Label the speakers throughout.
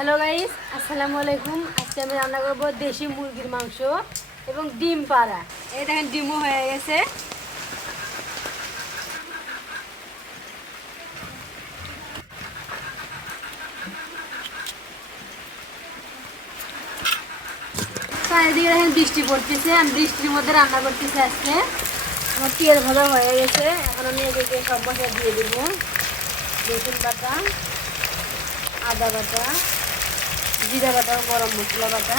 Speaker 1: Hello guys আসসালামু আলাইকুম আজকে আমি রান্না করব দেশি মুরগির মাংস এবং ডিম পাড়া। এই দেখেন, ডিমও হয়ে গেছে। চারিদিকে দেখেন, বৃষ্টি পড়তেছে। আমি বৃষ্টির মধ্যে রান্না করতেছি আজকে। আমার তেল ভালো হয়ে গেছে। এখন আমি এদিকে সব মশলা দিয়ে দেবো। রসুন বাটা, আদা বাটা। জিরা বাটা, গরম মশলা বাটা।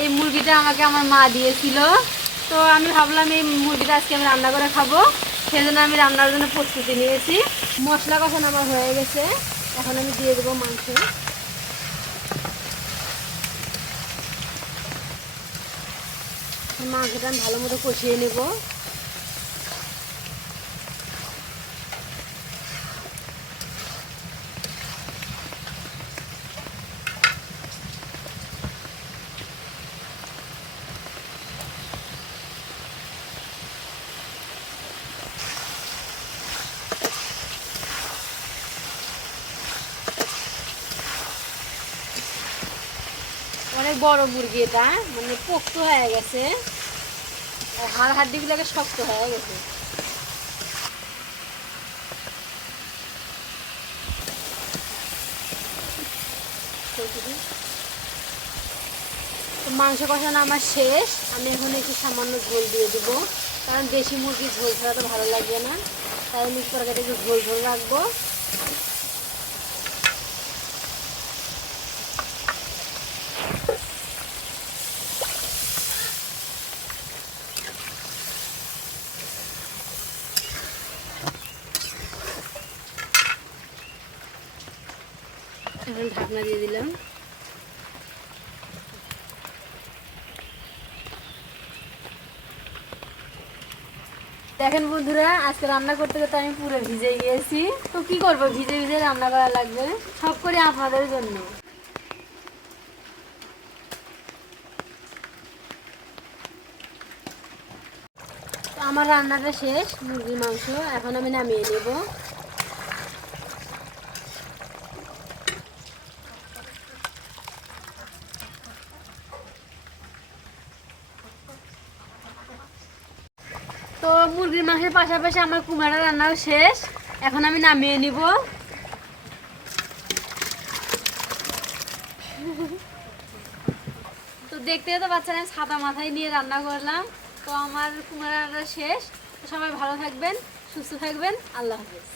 Speaker 1: এই মুরগিটা আমাকে আমার মা দিয়েছিল। তো আমি ভাবলাম এই মুরগিটা আজকে আমি রান্না করে খাব। সেই জন্য আমি রান্নার জন্য প্রস্তুতি নিয়েছি। মশলা কখন আমার হয়ে গেছে। এখন আমি দিয়ে দেবো মাংস। মাংসটা আমি ভালো মতো কষিয়ে নেব। অনেক বড় মুরগি এটা মানে পোক্ত হয়ে গেছে। হাড় হাড্ডিগুলোকে শক্ত হয়ে গেছে। মাংস কষানো আমার শেষ। আমি এখন একটু সামান্য ঝোল দিয়ে দেবো। কারণ দেশি মুরগি ঝোল ছাড়া তো ভালো লাগবে না। তাই আমি তরকারিটা একটু ঝোল ঝোল রাখব। এখন ঢাকনা দিয়ে দিলাম। দেখেন বন্ধুরা, আজকে রান্না করতে করতে আমি পুরো ভিজে গিয়েছি। তো কি করব, ভিজে ভিজে রান্না করা লাগবে, সব করে আপনাদের জন্য। আমার রান্নাটা শেষ, মুরগির মাংস, এখন আমি নামিয়ে নেব। তো মুরগির মাংসের পাশাপাশি আমার কুমড়া রান্নাও শেষ। এখন আমি নামিয়ে নিব। তো দেখতে তো বাচ্চারা সাদা মাথায় নিয়ে রান্না করলাম। তো আমার কুমড়া রান্না শেষ। সবাই ভালো থাকবেন, সুস্থ থাকবেন। আল্লাহ হাফেজ।